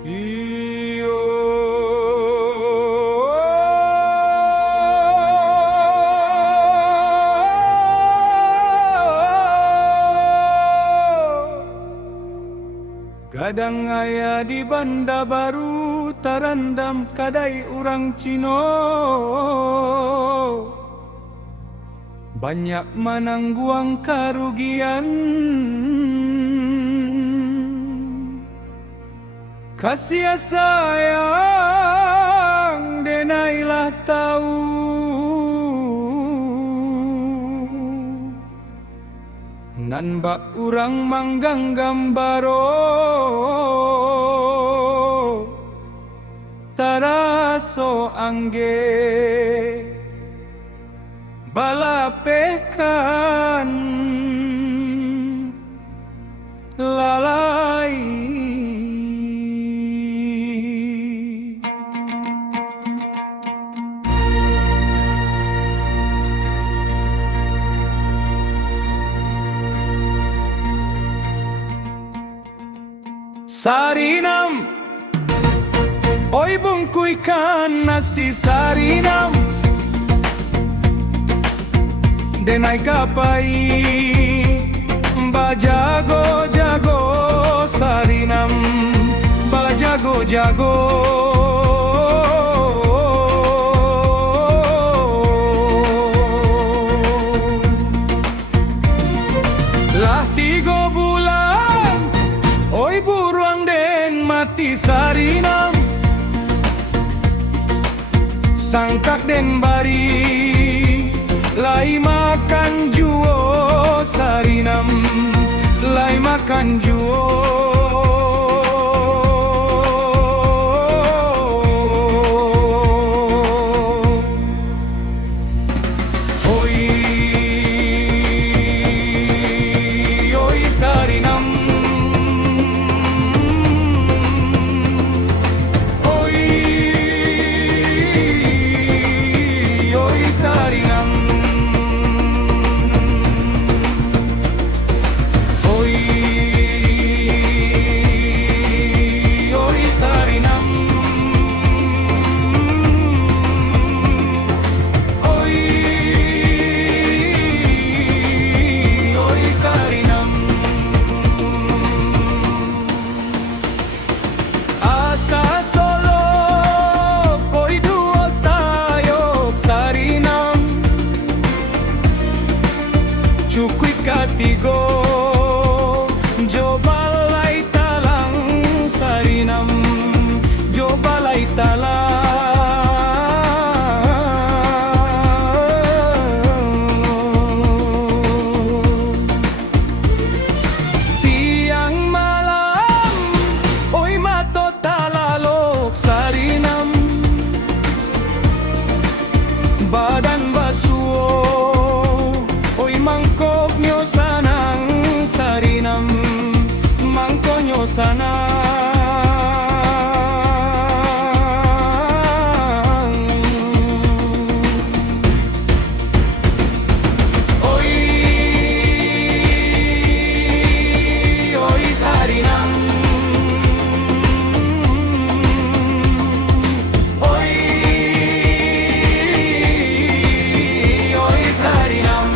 Iyo kadang aya di Banda Baru tarandam kadai urang Cino, banyak menangguang kerugian. Kasih sayang denailah tahu, nan bak urang manggang gambaro taraso angge balapekan lalai. Sarinam, oi bungkuikan nasi sarinam, denai kapai bajago-jago sarinam, bajago-jago. Lah 3 bulan, oi buruang den mati sarinam, sangkak den bari lai makan juo sarinam, lai makan juo. Oi sarinam, sarinam, oi sarinam, oi sarinam. Asa solo koi duo sayok sarinam, cukui katigo jo balai talang sarinam, jo balai talang. Siang malam oi mato talalok sarinam, badan basuo oi mangkok nyo sanang sarinam, mangko nyo sanang. Oi sarinam, oi sarinam,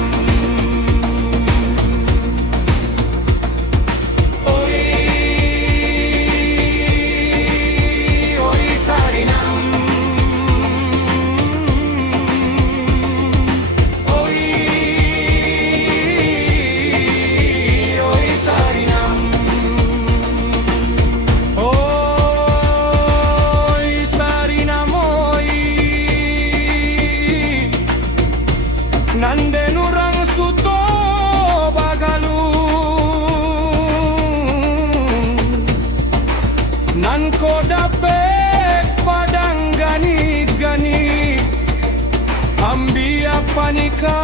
nanden urang suto bagalu, nan ko dapet padang ganit-ganit ambia panika.